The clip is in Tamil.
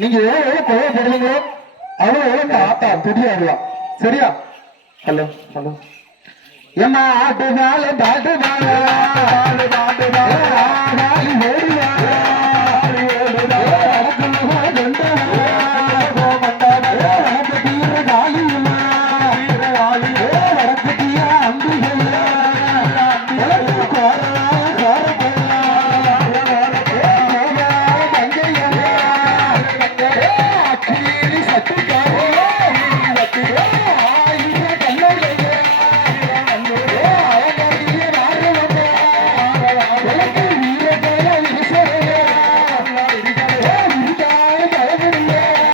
நீங்க எவ்வளவு கோவப்படுறீங்களோ அவ்வளவு எவ்வளவு ஆத்தா புதிய ஆடுவான் சரியா? Hello hello. என்ன ஆட்டு நாள் பாட்டு நாள் சத்து